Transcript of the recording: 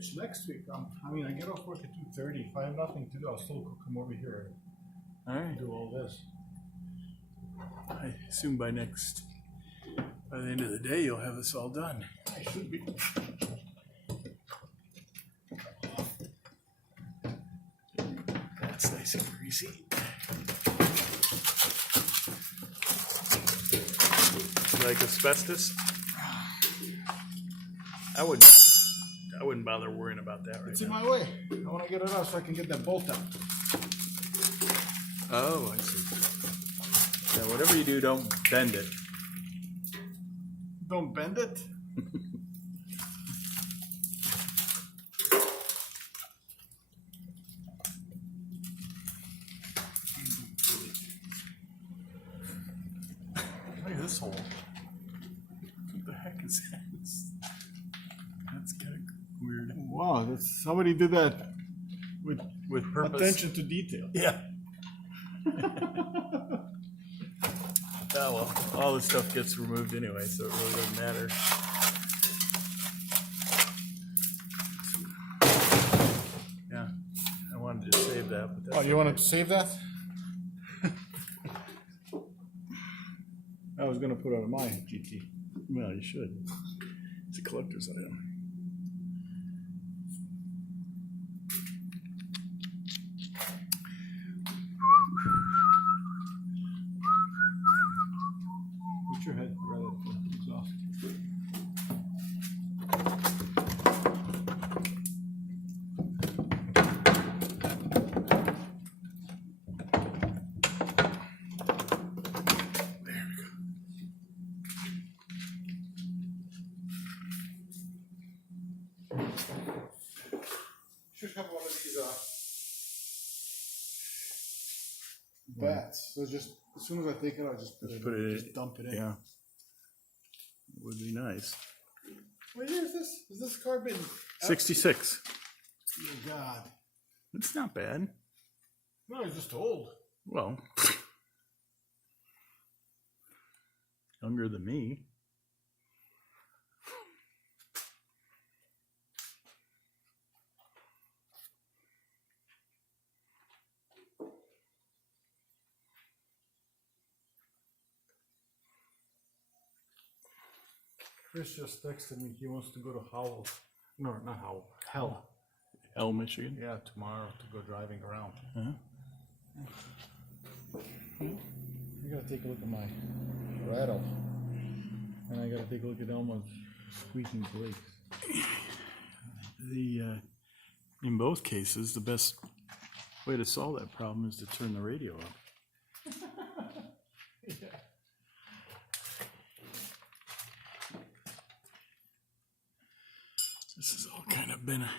Rich next week. I mean, I get off work at 2:30. If I have nothing to do, I'll still come over here All right. and do all this. I assume by the end of the day, you'll have this all done. I should be. That's nice and greasy. Like asbestos? I wouldn't bother worrying about that right It's now. in my way. I want to get it out so I can get that bolt out. Oh, I see. Yeah, whatever you do, don't bend it. Don't bend it. Look at this hole. What the heck is that? That's kind of weird. Wow, somebody did that With purpose. attention to detail. Yeah. Oh well, all this stuff gets removed anyway, so it really doesn't matter. Yeah, I wanted to save that, but that's Oh, you wanted to save that? I was gonna put it on my GT. Well, you should. It's a collector's item. Put your head right at the exhaust. There we go. Should have one of these bats. So just as soon as I take it out, just just dump it in. Yeah. It would be nice. What year is this? Is this car been 66. Oh God. It's not bad. No, it's just old. Well, younger than me. Chris just texted me. He wants to go to Howell. No, not Howell. Hell. Hell, Michigan. Yeah, tomorrow to go driving around. Uh-huh. I gotta take a look at my rattle. And I gotta take a look at Elma's squeaking brakes. In both cases, the best way to solve that problem is to turn the radio up. Yeah. This has all kind of been a